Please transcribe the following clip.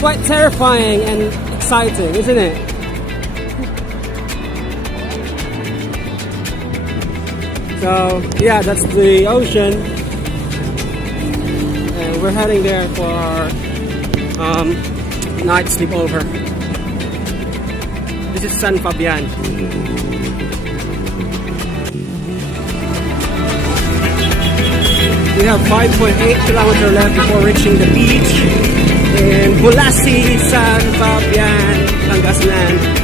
quite terrifying and exciting, isn't it? So yeah, that's the ocean, and we're heading there for our night sleepover. This is San Fabian. We have 5.8 kilometers left before reaching the beach in Bolasi, San Fabian, Pangasinan.